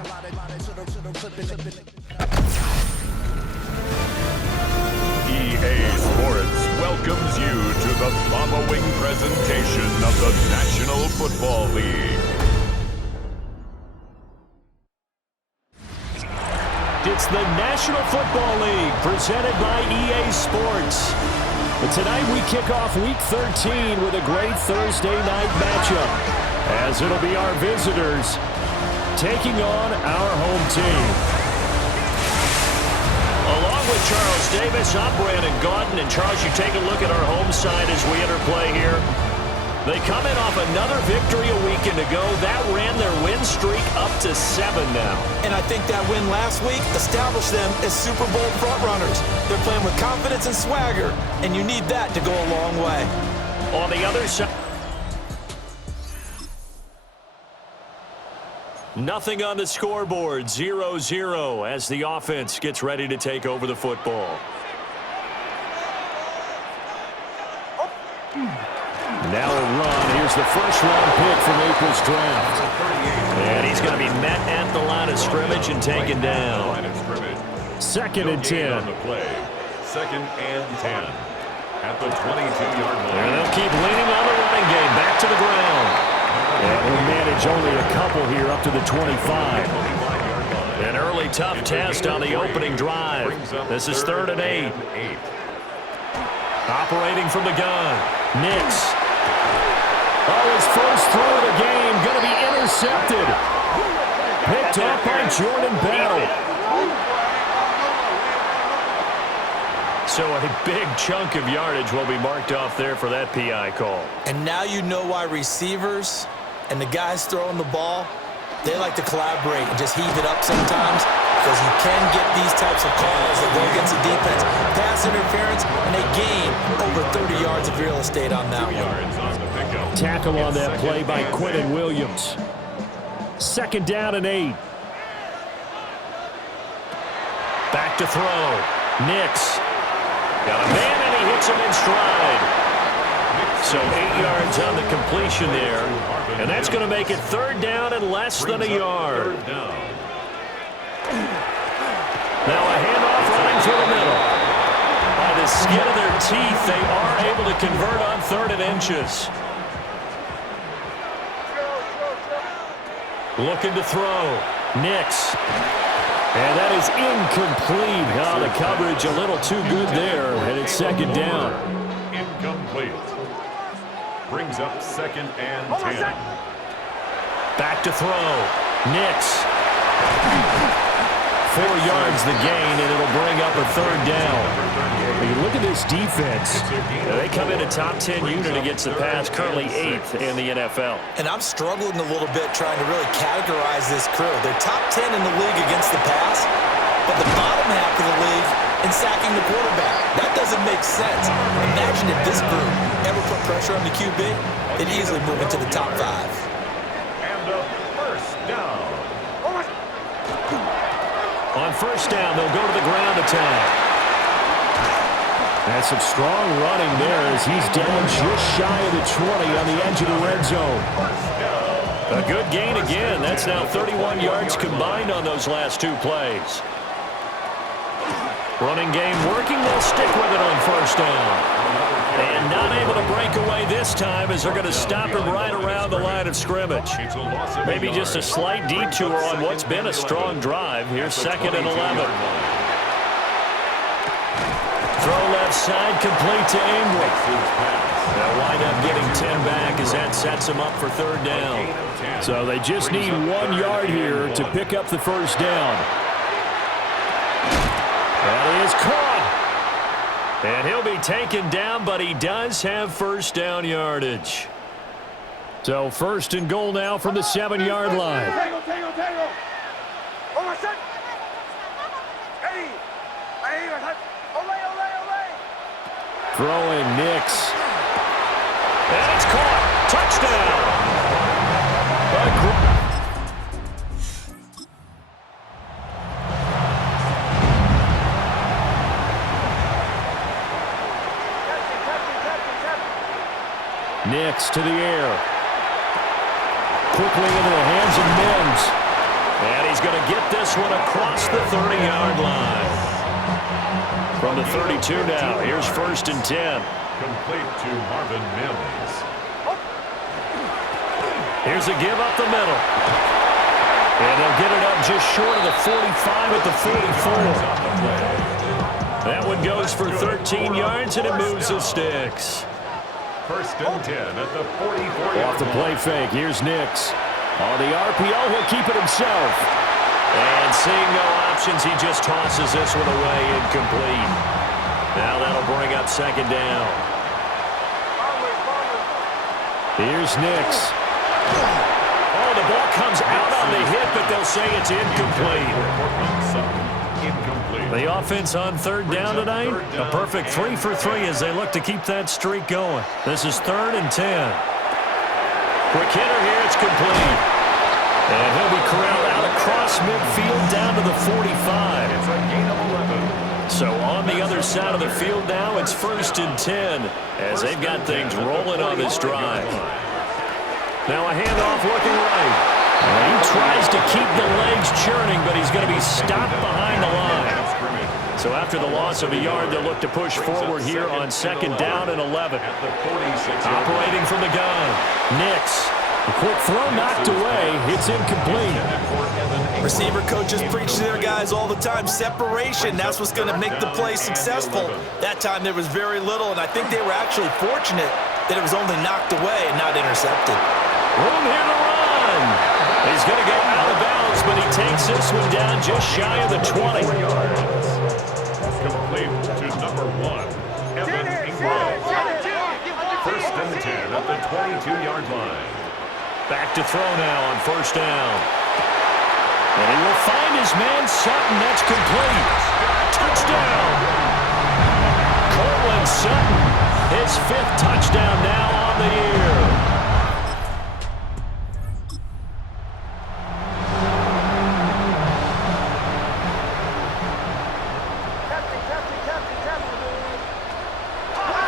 EA Sports welcomes you to the following presentation of the National Football League. It's the National Football League presented by EA Sports. But tonight we kick off Week 13 with a great Thursday night matchup, as it'll be our visitors taking on our home team. Along with Charles Davis, I'm Brandon Gaudin. And Charles, you take a look at our home side as we interplay here. They come in off another victory a weekend ago. That ran their win streak up to 7 now. And I think that win last week established them as Super Bowl frontrunners. They're playing with confidence and swagger, and you need that to go a long way. On the other side, nothing on the scoreboard, 0-0 as the offense gets ready to take over the football. Now a run. Here's the first-round pick from April's draft. And he's going to be met at the line of scrimmage and taken down. Second and 10. Second and 10 at the 22-yard line. And they'll keep leaning on the running game. Back to the ground. And we'll manage only a couple here up to the 25. An early tough test on the opening drive. This is 3rd and 8. Operating from the gun. Nix. Oh, his first throw of the game going to be intercepted. Picked up by Jordan Battle. So a big chunk of yardage will be marked off there for that PI call. And now you know why receivers and the guys throwing the ball, they like to collaborate and just heave it up sometimes, because you can get these types of calls that go against the defense, pass interference, and they gain over 30 yards of real estate on that one. Tackle on that play by Quentin Williams. 2nd down and 8. Back to throw. Nix. Got a man, and he hits him in stride. So 8 yards on the completion there. And that's going to make it 3rd down and less than a yard. Now a handoff running through the middle. By the skin of their teeth, they are able to convert on 3rd and inches. Looking to throw. Nix. And that is incomplete. Now the coverage a little too good there, and it's 2nd down. Incomplete. Brings up 2nd and 10. Back to throw. Nix. 4 yards the gain, and it'll bring up a 3rd down. You look at this defense. They come in a top 10 unit against the pass, currently 8th in the NFL. And I'm struggling a little bit trying to really categorize this crew. They're top 10 in the league against the pass, but the bottom half of the league in sacking the quarterback. That doesn't make sense. Imagine if this group ever put pressure on the QB, they'd easily move into the top 5. And a first down. On first down, they'll go to the ground attack. That's some strong running there as he's down just shy of the 20 on the edge of the red zone. A good gain again. That's now 31 yards combined on those last 2 plays. Running game working. They'll stick with it on first down. And not able to break away this time as they're going to stop him right around the line of scrimmage. Maybe just a slight detour on what's been a strong drive. Here's 2nd and 11. Throw left side, complete to Ingram. They'll wind up getting 10 back as that sets them up for 3rd down. So they just need 1 yard here to pick up the first down. That is caught. And he'll be taken down, but he does have first down yardage. So 1st and goal now from the 7-yard line. Throwing Nix. And it's caught. Touchdown. Nix to the air. Quickly into the hands of Mims. And he's going get this one across the 30-yard line. From the 32 now, here's 1st and 10. Complete to Marvin Mims. Here's a give up the middle. And they'll get it up just short of the 45 at the 44. That one goes for 13 yards, and it moves the sticks. 1st and 10 at the 44. Off the play fake, here's Nix. On the RPO, he'll keep it himself. And seeing no options, he just tosses this one away, incomplete. Now that'll bring up 2nd down. Here's Nix. Oh, the ball comes out on the hit, but they'll say it's incomplete. The offense on 3rd down tonight, a perfect 3 for 3 as they look to keep that streak going. This is 3rd and 10. Quick hitter here, it's complete. And he'll be corralled out across midfield down to the 45. It's a gain of 11. So on the other side of the field now, it's 1st and 10 as they've got things rolling on this drive. Now a handoff looking right. And he tries to keep the legs churning, but he's going to be stopped behind the line. So after the loss of a yard, they'll look to push forward here on 2nd down and 11. Operating from the gun. Nix. A quick throw knocked away. It's incomplete. Receiver coaches preach to their guys all the time. Separation, that's what's going to make the play successful. That time there was very little, and I think they were actually fortunate that it was only knocked away and not intercepted. Room here to run. He's going to go out of bounds, but he takes this one down just shy of the 20. Complete to number 1, Evan Ingram. 1st and 10 at the 22-yard line. Back to throw now on 1st down. And he will find his man Sutton. That's complete. Touchdown. Cortland Sutton, his 5th touchdown now on the year.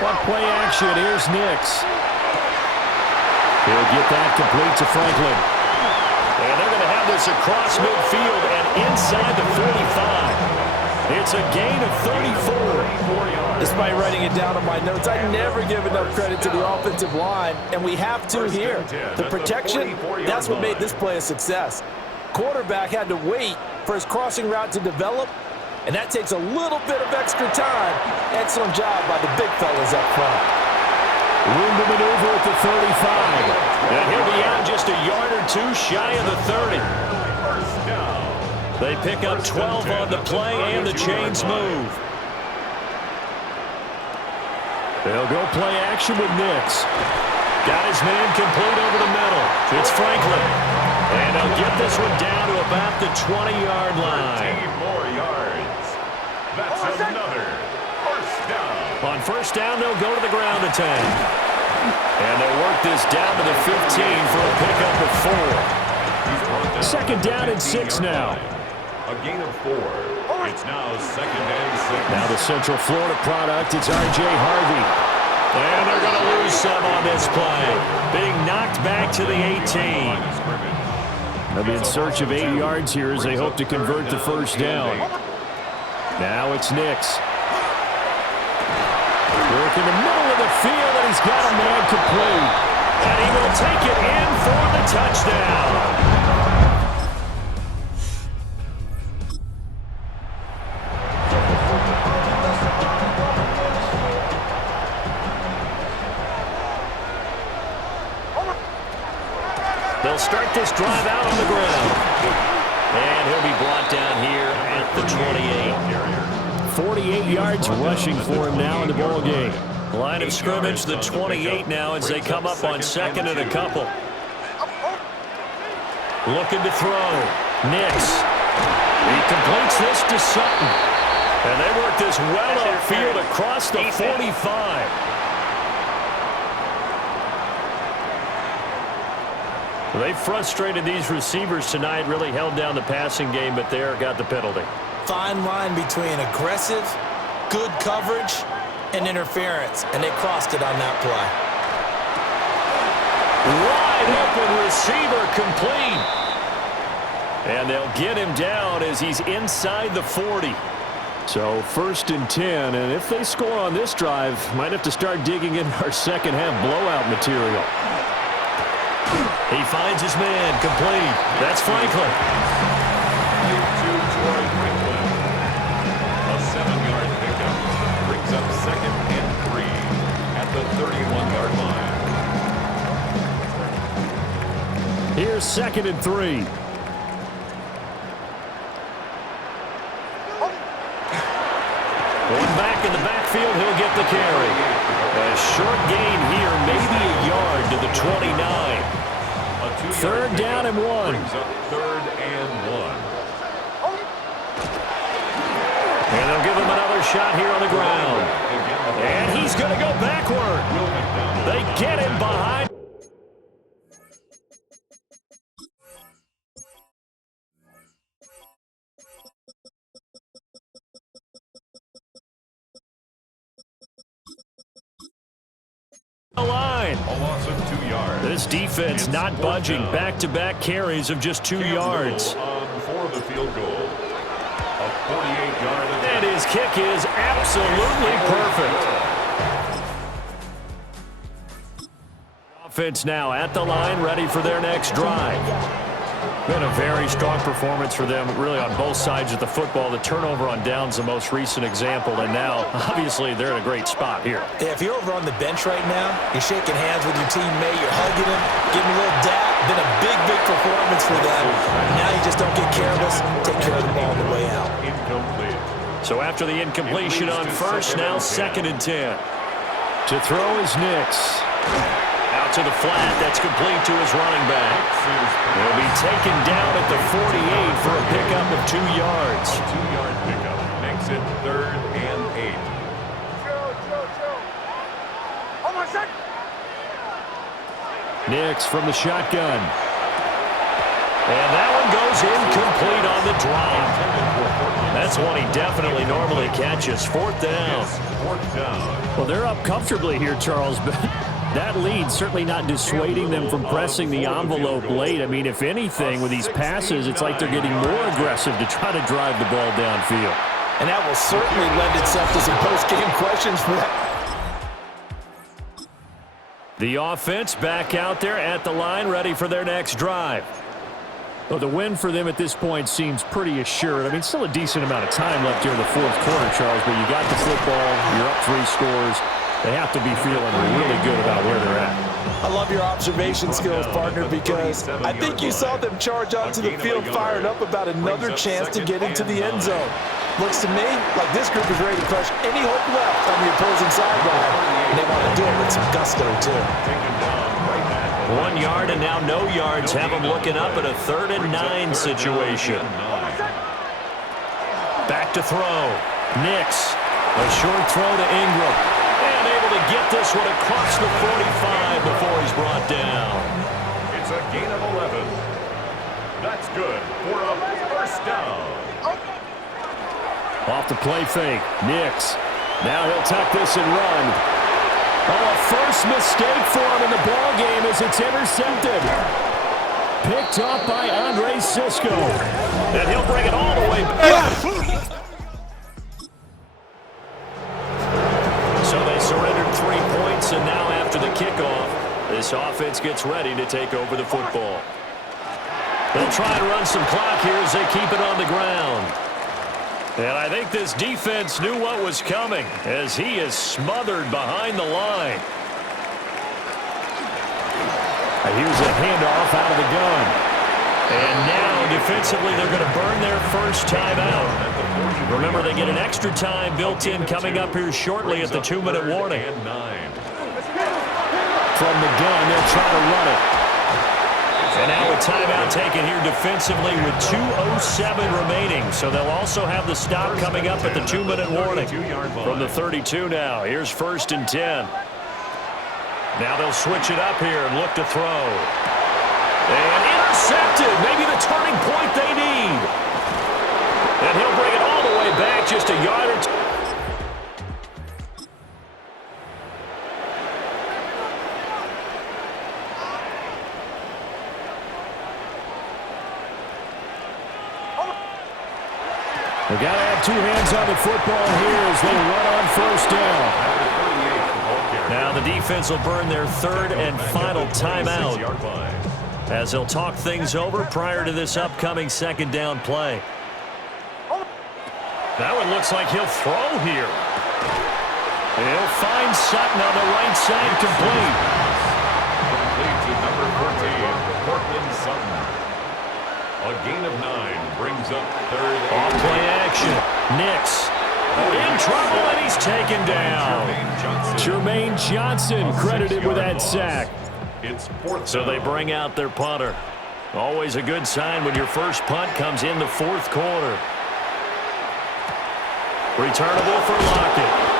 What play action? Here's Nix. He'll get that complete to Franklin. And they're going to have this across midfield and inside the 45. It's a gain of 34. Despite writing it down on my notes, I never give enough credit to the offensive line, and we have to here. The protection, that's what made this play a success. Quarterback had to wait for his crossing route to develop, and that takes a little bit of extra time. Excellent job by the big fellas up front. Room to maneuver at the 35. And he'll be out just a yard or two shy of the 30. They pick up 12 on the play, and the chains move. They'll go play action with Nix. Got his man complete over the middle. It's Franklin. And they'll get this one down to about the 20-yard line. 13 more yards. That's another 1st down. On 1st down, they'll go to the ground attack. And they'll work this down to the 15 for a pickup of 4. 2nd down and 6 now. A gain of 4. It's now 2nd and 6. Now the Central Florida product, it's R.J. Harvey. And they're going to lose some on this play. Being knocked back to the 18. They'll be in search of 8 yards here as they hope to convert the 1st down. Now it's Nix. Work in the middle of the field, and he's got a man complete. And he will take it in for the touchdown. They'll start this drive out on the ground. And he'll be brought down here at the 28. 48 yards rushing for him now in the ball game. Line of scrimmage, the 28 now as they come up on 2nd and a couple. Looking to throw. Nix. He completes this to Sutton. And they work this well upfield across the 45. They frustrated these receivers tonight, really held down the passing game, but there got the penalty. Fine line between aggressive, good coverage, and interference, and they crossed it on that play. Wide open receiver complete. And they'll get him down as he's inside the 40. So 1st and 10, and if they score on this drive, might have to start digging in our second half blowout material. He finds his man, complete. That's Franklin. A 7-yard pickup brings up 2nd and 3 at the 31-yard line. Here's 2nd and 3. Going back in the backfield, he'll get the carry. A short gain here, maybe a yard to the 29. 3rd down and 1. Brings up 3rd and 1. And they'll give him another shot here on the ground. And he's going to go backward. They get him behind. The line. A loss of 2 yards. This defense not budging. Back-to-back carries of just 2 yards. For the field goal. A 48-yard attempt. And his kick is absolutely perfect. Offense now at the line, ready for their next drive. Been a very strong performance for them, really, on both sides of the football. The turnover on downs, the most recent example, and now, obviously, they're in a great spot here. Yeah, if you're over on the bench right now, you're shaking hands with your teammate, you're hugging him, giving him a little dap. Been a big, big performance for them. Now you just don't get careless. Take care of the ball on the way out. Incomplete. So after the incompletion on 1st, now 2nd and 10. To throw is Nix. Out to the flat. That's complete to his running back. He'll be taken down at the 48 for a pickup of 2 yards. A 2-yard pickup makes it 3rd and 8. Hold on a second. Nix from the shotgun. And that one goes incomplete on the drop. That's one he definitely normally catches. 4th down. 4th down. Well, they're up comfortably here, Charles, but that lead certainly not dissuading them from pressing the envelope late. I mean, if anything, with these passes, it's like they're getting more aggressive to try to drive the ball downfield. And that will certainly lend itself to some post-game questions for that. The offense back out there at the line, ready for their next drive. Well, the win for them at this point seems pretty assured. I mean, still a decent amount of time left here in the 4th quarter, Charles, but you got the football, you're up 3 scores. They have to be feeling really good about where they're at. I love your observation skills, partner, because I think you saw them charge onto the field fired up about another chance to get into the end zone. Looks to me like this group is ready to crush any hope left on the opposing sideline, and they want to do it with some gusto, too. 1 yard and now no yards have them looking up at a 3rd and 9 situation. Back to throw. Nix. A short throw to Ingram. And able to get this one across the 45 before he's brought down. It's a gain of 11. That's good for a 1st down. Off the play fake. Nix. Now he'll tuck this and run. Oh, a first mistake for him in the ball game as it's intercepted. Picked up by Andre Sisco. And he'll bring it all the way back. So they surrendered 3 points, and now after the kickoff, this offense gets ready to take over the football. They'll try to run some clock here as they keep it on the ground. And I think this defense knew what was coming as he is smothered behind the line. And here's a handoff out of the gun. And now defensively they're going to burn their first timeout. Remember, they get an extra time built in coming up here shortly at the 2-minute warning. From the gun, they'll try to run it. And now a timeout taken here defensively with 2:07 remaining. So they'll also have the stop coming up at the 2-minute warning. From the 32 now, here's 1st and 10. Now they'll switch it up here and look to throw. And intercepted, maybe the turning point they need. And he'll bring it all the way back just a yard or two. They got to have two hands on the football here as they run on first down. Now the defense will burn their third and final timeout as they'll talk things over prior to this upcoming second down play. That one looks like he'll throw here. He'll find Sutton on the right side, complete. Complete to number 14, Cortland Sutton. A gain of 9 brings up third. Off-play action. Nix in trouble, and he's taken down. Jermaine Johnson credited with that sack. It's fourth. So they bring out their punter. Always a good sign when your first punt comes in the fourth quarter. Returnable for Lockett.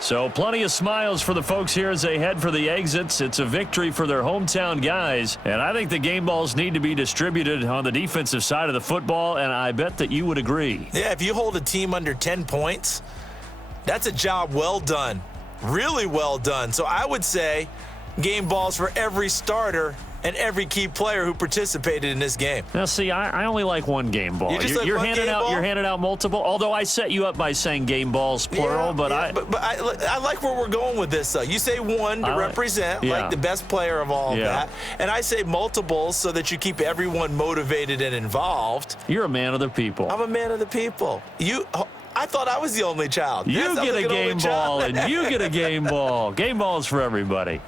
So plenty of smiles for the folks here as they head for the exits. It's a victory for their hometown guys. And I think the game balls need to be distributed on the defensive side of the football, and I bet that you would agree. Yeah, if you hold a team under 10 points, that's a job well done. Really well done. So I would say game balls for every starter and every key player who participated in this game. Now, see, I only like one game ball. You're handing out multiple. Although I set you up by saying game balls plural, but I like where we're going with this. Though you say one to represent like the best player of all of that, and I say multiples so that you keep everyone motivated and involved. You're a man of the people. I'm a man of the people. I thought I was the only child. You get a game ball, and you get a game ball. Game balls for everybody.